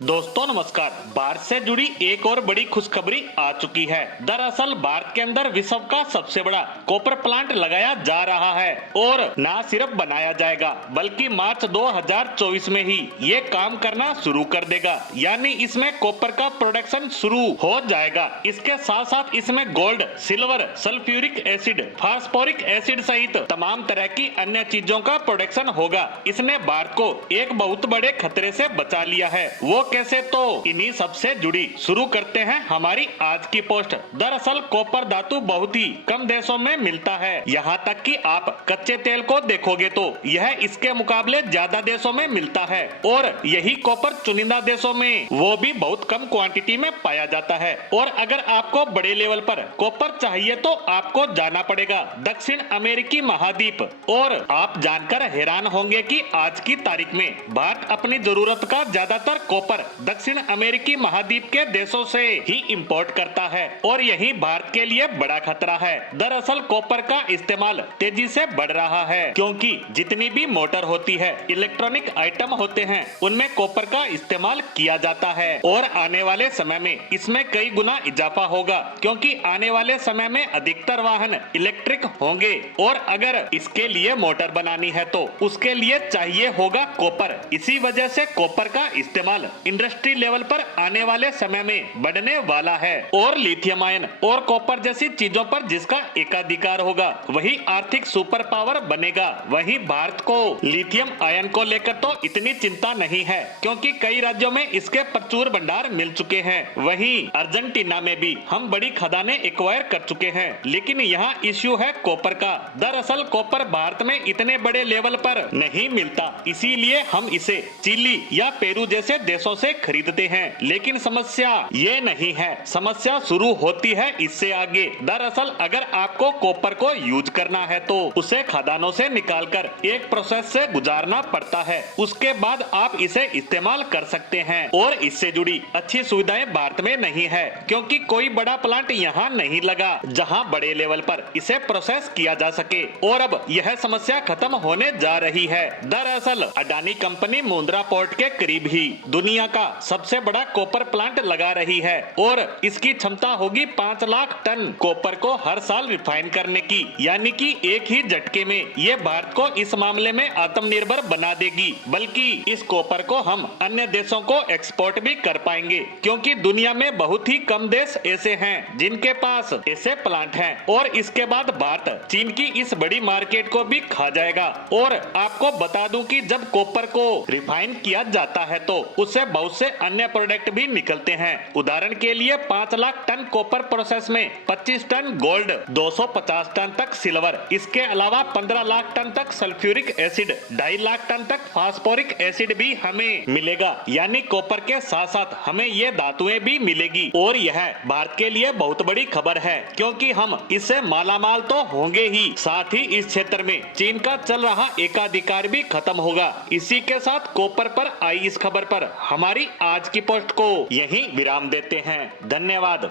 दोस्तों नमस्कार। भारत से जुड़ी एक और बड़ी खुशखबरी आ चुकी है। दरअसल भारत के अंदर विश्व का सबसे बड़ा कॉपर प्लांट लगाया जा रहा है और न सिर्फ बनाया जाएगा बल्कि मार्च 2024 में ही ये काम करना शुरू कर देगा। यानी इसमें कॉपर का प्रोडक्शन शुरू हो जाएगा। इसके साथ साथ इसमें gold, silver, sulphuric acid, phosphoric acid सहित तमाम तरह की अन्य चीजों का प्रोडक्शन होगा। इसने भारत को एक बहुत बड़े खतरे से बचा लिया है। वो कैसे, तो इन्हीं सबसे जुड़ी शुरू करते हैं हमारी आज की पोस्ट। दरअसल कॉपर धातु बहुत ही कम देशों में मिलता है। यहाँ तक कि आप कच्चे तेल को देखोगे तो यह इसके मुकाबले ज्यादा देशों में मिलता है और यही कॉपर चुनिंदा देशों में वो भी बहुत कम क्वांटिटी में पाया जाता है। और अगर आपको बड़े लेवल पर कॉपर चाहिए तो आपको जाना पड़ेगा दक्षिण अमेरिकी महाद्वीप। और आप जानकर हैरान होंगे कि आज की तारीख में भारत अपनी जरूरत का ज्यादातर कॉपर दक्षिण अमेरिकी महाद्वीप के देशों से ही इंपोर्ट करता है और यही भारत के लिए बड़ा खतरा है। दरअसल कॉपर का इस्तेमाल तेजी से बढ़ रहा है क्योंकि जितनी भी मोटर होती है, इलेक्ट्रॉनिक आइटम होते हैं, उनमें कॉपर का इस्तेमाल किया जाता है और आने वाले समय में इसमें कई गुना इजाफा होगा क्योंकि आने वाले समय में अधिकतर वाहन इलेक्ट्रिक होंगे और अगर इसके लिए मोटर बनानी है तो उसके लिए चाहिए होगा कॉपर। इसी वजह से कॉपर का इस्तेमाल इंडस्ट्री लेवल पर आने वाले समय में बढ़ने वाला है और लिथियम आयन और कॉपर जैसी चीजों पर जिसका एकाधिकार होगा वही आर्थिक सुपर पावर बनेगा। वहीं भारत को लिथियम आयन को लेकर तो इतनी चिंता नहीं है क्योंकि कई राज्यों में इसके प्रचुर भंडार मिल चुके हैं। वहीं अर्जेंटीना में भी हम बड़ी खदानें एक्वायर कर चुके हैं, लेकिन यहाँ इश्यू है कॉपर का। दरअसल कॉपर भारत में इतने बड़े लेवल पर नहीं मिलता, इसीलिए हम इसे चिली या पेरू जैसे देशों से खरीदते हैं। लेकिन समस्या ये नहीं है, समस्या शुरू होती है इससे आगे। दरअसल अगर आपको कॉपर को यूज करना है तो उसे खदानों से निकालकर एक प्रोसेस से गुजारना पड़ता है, उसके बाद आप इसे इस्तेमाल कर सकते हैं। और इससे जुड़ी अच्छी सुविधाएं भारत में नहीं है क्योंकि कोई बड़ा प्लांट यहाँ नहीं लगा जहाँ बड़े लेवल पर इसे प्रोसेस किया जा सके और अब यह समस्या खत्म होने जा रही है। दरअसल अडानी कंपनी मुंद्रा पोर्ट के करीब ही दुनिया का सबसे बड़ा कॉपर प्लांट लगा रही है और इसकी क्षमता होगी 5 लाख टन कॉपर को हर साल रिफाइन करने की। यानी कि एक ही झटके में ये भारत को इस मामले में आत्मनिर्भर बना देगी, बल्कि इस कॉपर को हम अन्य देशों को एक्सपोर्ट भी कर पाएंगे क्योंकि दुनिया में बहुत ही कम देश ऐसे हैं जिनके पास ऐसे प्लांट हैं। और इसके बाद भारत चीन की इस बड़ी मार्केट को भी खा जाएगा। और आपको बता दूं कि जब कॉपर को रिफाइन किया जाता है तो उससे बहुत से अन्य प्रोडक्ट भी निकलते हैं। उदाहरण के लिए 5 लाख टन कॉपर प्रोसेस में 25 टन गोल्ड, 250 टन तक सिल्वर, इसके अलावा 15 लाख टन तक सल्फ्यूरिक एसिड, 2.5 लाख टन तक फास्फोरिक एसिड भी हमें मिलेगा। यानी कॉपर के साथ साथ हमें ये धातुएं भी मिलेगी और यह भारत के लिए बहुत बड़ी खबर है क्योंकि हम इससे मालामाल तो होंगे ही, साथ ही इस क्षेत्र में चीन का चल रहा एकाधिकार भी खत्म होगा। इसी के साथ कॉपर पर आई इस खबर पर हमारी आज की पोस्ट को यहीं विराम देते हैं। धन्यवाद।